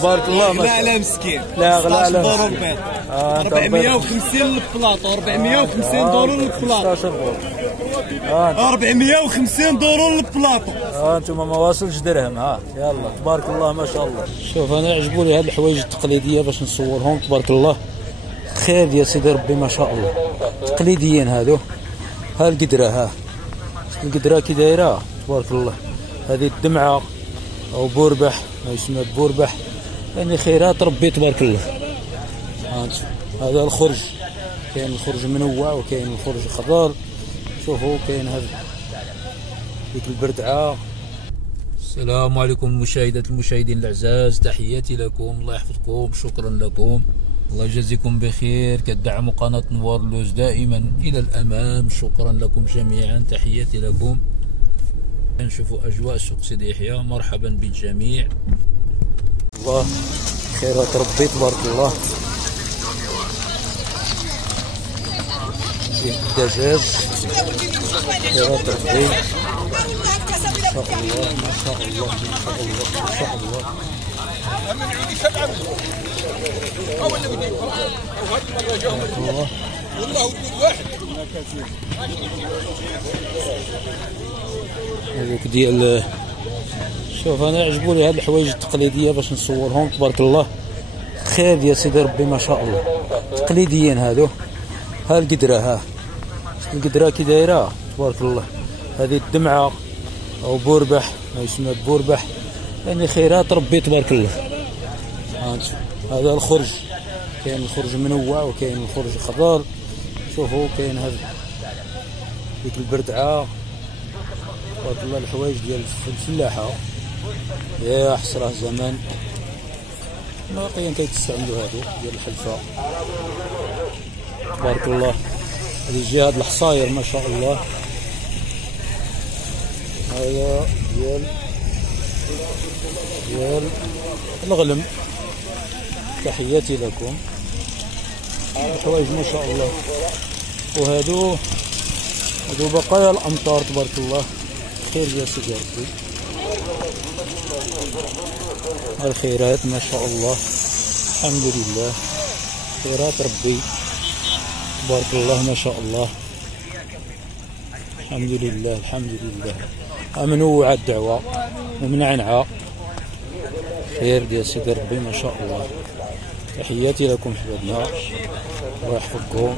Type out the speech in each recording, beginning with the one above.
تبارك الله. ما لا لا مسكين. لا غلا لا 450 للبلاطو، 450 دولار للبلاطو، 16 دولار. 450 دولار للبلاطو. انتم ما واصلش درهم. يلا تبارك الله ما شاء الله. شوف انا عجبوني هاد الحوايج التقليديه باش نصورهم. تبارك الله خير يا سيدي ربي ما شاء الله. تقليديين هادو. ها القدره، القدره كي دايره تبارك الله. هذه الدمعه او بوربح، ما يسمى بوربح، يعني خيرات ربي تبارك الله. هذا الخرج، كاين الخرج منوع وكاين الخرج خضر. شوفوا كاين هذا ديك البردعه. السلام عليكم المشاهدين الاعزاز، تحياتي لكم، الله يحفظكم، شكرا لكم، الله يجزيكم بخير. كتدعموا قناه نوار اللوز دائما الى الامام، شكرا لكم جميعا، تحياتي لكم. نشوفوا اجواء سوق سيدي يحيى. مرحبا بالجميع. الله خيرات ربي تبارك الله. الدجاج خيرات ربي ما شاء الله ما شاء الله ما شاء الله ما شاء الله. هذوك ديال شوف انا عجبوني هاد الحوايج التقليديه باش نصورهم. تبارك الله خير يا سيدي ربي ما شاء الله. تقليديين هادو. ها القدره، القدره كي دايره تبارك الله. هذه الدمعه او بوربح، ما يسمى بوربح، يعني خيرات ربي تبارك الله. هذا الخرج، كاين الخرج منوع وكاين الخرج خضر. شوفوا كاين هذا ديك البردعه تبارك الله. الحوايج ديال الفلاحه، يا حسره زمان باقيين كيتستعملوا هادو ديال الحلفه تبارك الله. هذه جهاد الحصاير ما شاء الله. هذا ديال الغلم، تحياتي لكم. الحوايج ما شاء الله. وهادو بقايا الامطار تبارك الله. خير يا سيدي ربي. الخيرات ما شاء الله، الحمد لله، خيرات ربي تبارك الله ما شاء الله. الحمد لله الحمد لله. منوعة الدعوة ومنعنعة. خير يا سيدي ربي ما شاء الله. تحياتي لكم حبابنا، الله يحفظكم.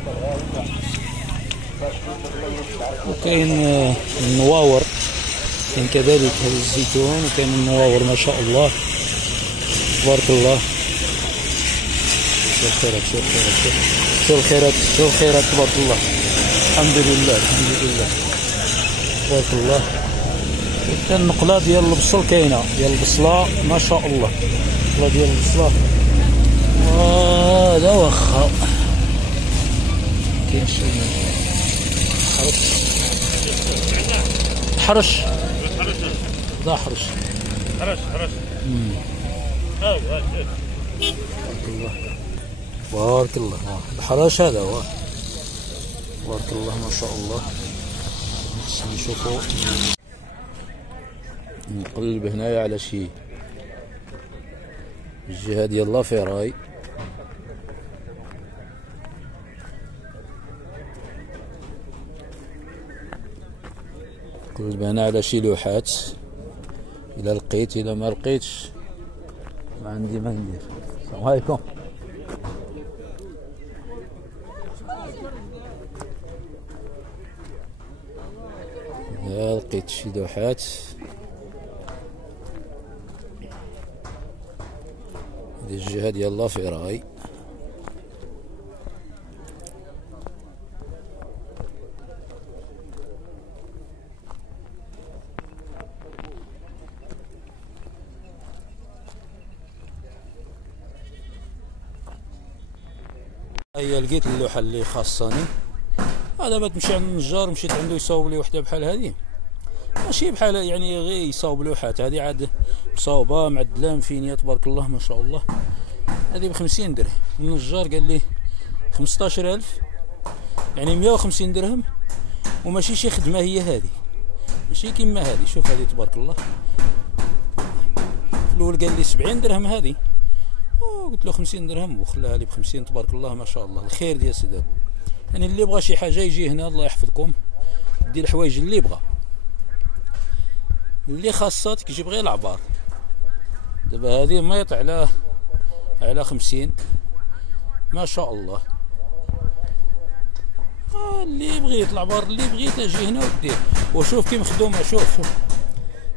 وكاين النواور، كاين كذلك هذا الزيتون، وكاين النواور ما شاء الله تبارك الله. شوف الخيرات شوف الخيرات شوف الخيرات شوف الخيرات تبارك الله. الحمد لله الحمد لله تبارك الله. وحتى النقله ديال البصل كاينه، ديال البصله ما شاء الله. النقله ديال البصله هذا واخا كاين شي حرش لا حرش حرش تبارك الله بارك الله. الحراش هذا هو تبارك الله ما شاء الله. نشوفوا نقلب هنايا على شي الجهه ديال لافيراي. نقلب هنا على شي لوحات الا لقيت، الا ما لقيتش ما عندي ما ندير. السلام عليكم. لقيت شي لوحات. هذه الجهه ديال لافيراي. هي لقيت اللوحه اللي خاصاني. دابا تمشي عند النجار، مشيت عنده يصاوب لي وحده بحال هذه، ماشي بحال يعني غير يصاوب لوحات. هذه عاد مصاوبه معدله مفينيه تبارك الله ما شاء الله. هذه ب50 درهم. النجار قال لي 15000، يعني 150 درهم. وماشي شي خدمه هي هذه، ماشي كيما هذه. شوف هذه تبارك الله. في الاول قال لي 70 درهم هذه، قلت له 50 درهم وخلاها لي ب50. تبارك الله ما شاء الله. الخير ديال سيدي. يعني اللي بغى شي حاجه يجي هنا الله يحفظكم، دير الحوايج اللي بغى، اللي خاصاتك يجيب غير العبار. دابا هذه ميط على 50 ما شاء الله. اللي بغيت العبار اللي بغيت اجي هنا ودير. وشوف كي مخدومه، شوف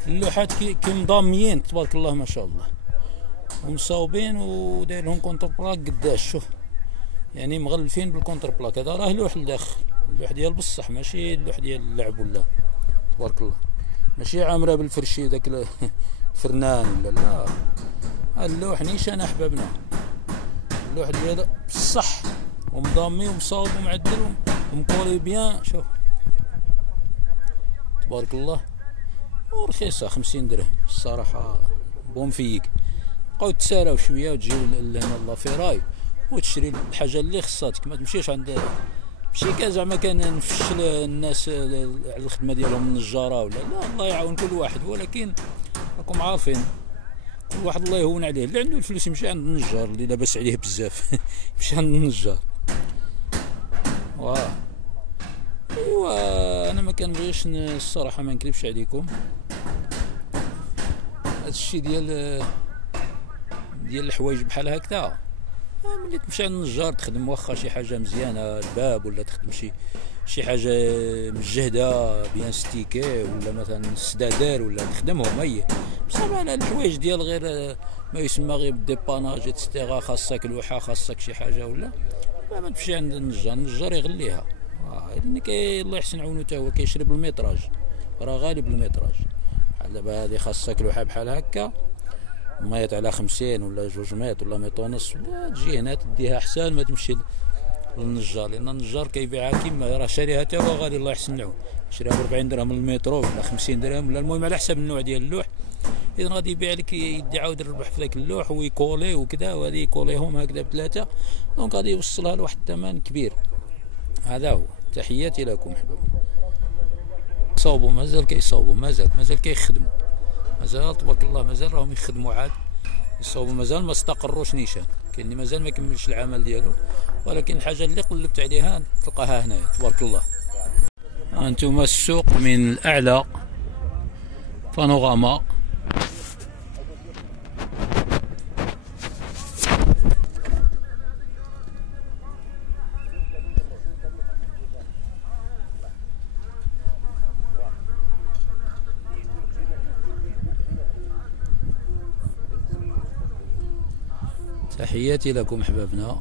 اللوحات كي مضاميين تبارك الله ما شاء الله، ومصاوبين وداير لهم كونتر بلاك قداش. شوف يعني مغلفين بالكونتر بلاك. هذا راه لوح لداخل، اللوح ديال بصح ماشي اللوح ديال اللعب ولا تبارك الله، ماشي عامره بالفرشي داك الفرنان ولا لا. اللوح نيشان احبابنا، اللوح ديال بصح ومضامي ومصاوب ومعدل ومكولي بيان. شوف تبارك الله. ورخيصه 50 درهم الصراحه. بون فيك بقاو تساراو شويه وتجيو لهنا لافيراي وتشري الحاجه اللي خصاتك. ما تمشيش عند ماشي زعما كان نفشل الناس على الخدمه ديالهم النجاره ولا لا. الله يعاون كل واحد، ولكن راكم عارفين كل واحد الله يهون عليه. اللي عنده الفلوس يمشي عند النجار، اللي لاباس عليه بزاف يمشي عند النجار. ايوا انا ما كنبغيش الصراحه ما نكذبش عليكم. هادشي ديال الحوايج بحال هكذا ملي تمشي عند النجار تخدم واخا شي حاجه مزيانه الباب، ولا تخدم شي حاجه مجهده بيان ستيكي، ولا مثلا السدادر ولا تخدمهم هي. بصح على الحوايج ديال غير ما يسمى غير بالديباناج اتسيتيرا، خاصك لوحه خاصك شي حاجه ولا ما تمشي عند النجار يغليها. لأن الله يحسن عونو تا هو كيشرب الميطراج، راه غالي بالميطراج. دابا هادي خاصك لوحه بحال هكا ميط على 50 ولا 2 ميط ولا ميط ونص، ولا تجي هنا تديها احسن ما تمشي للنجار، لان النجار كيبيعها كيما راه شاريها تا هو غالي الله يحسن العون. شريها ب 40 درهم المترو ولا 50 درهم ولا المهم على حسب النوع ديال اللوح. اذا غادي يبيع لك يدي عاود الربح في ذاك اللوح ويكولي وكذا، وهذه يكوليهم هكذا بثلاثه، دونك غادي يوصلها لواحد الثمن كبير. هذا هو. تحياتي لكم احبابي. صوبوا مازال كيصوبوا، مازال كيخدموا، مازال تبارك الله مازال راهم يخدموا عاد يصوبوا، مازال ما استقروش نيشان. كاين اللي مازال ما كملش العمل ديالو، ولكن الحاجه اللي قلبت عليها تلقاها هنايا تبارك الله. انتم السوق من الاعلى بانوراما. تحياتي لكم احبابنا.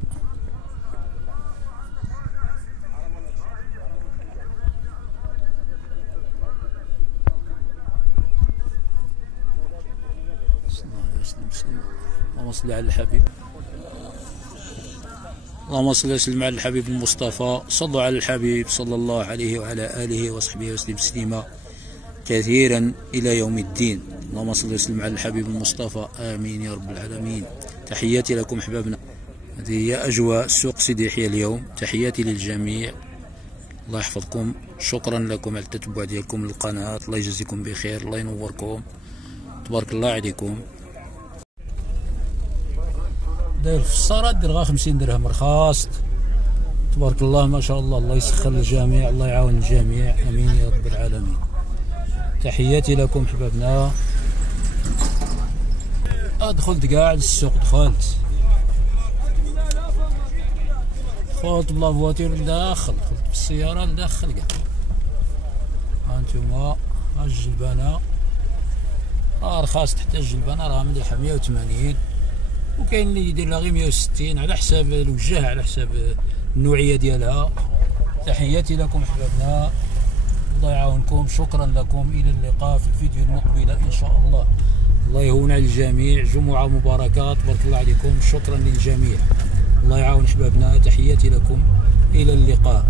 اللهم صل على الحبيب، اللهم صل وسلم على الحبيب المصطفى. صلوا على الحبيب صلى الله عليه وعلى اله وصحبه وسلم تسليما كثيرا الى يوم الدين. اللهم صل وسلم على الحبيب المصطفى، امين يا رب العالمين. تحياتي لكم احبابنا. هذه هي اجواء سوق سيدي يحيى اليوم. تحياتي للجميع، الله يحفظكم. شكرا لكم على التتبع ديالكم للقناه، الله يجزيكم بخير، الله ينوركم، تبارك الله عليكم. داير في الصرا دير غا 50 درهم رخاص تبارك الله ما شاء الله. الله يسخر الجميع، الله يعاون الجميع، امين يا رب العالمين. تحياتي لكم حبابنا. دخلت كاع للسوق، دخلت بلا فواتير لداخل، دخلت بالسياره لداخل كاع. هانتوما الجلبانه رخاص، حتى الجلبانه راه مليحه 180، وكاين اللي يدير لها غير 160 على حساب الوجه، على حساب النوعيه ديالها. تحياتي لكم حبابنا، الله يعاونكم. شكرا لكم، الى اللقاء في الفيديو المقبل ان شاء الله. الله يهون على الجميع، جمعه مباركه تبارك الله عليكم. شكرا للجميع، الله يعاون حبابنا. تحياتي لكم، الى اللقاء.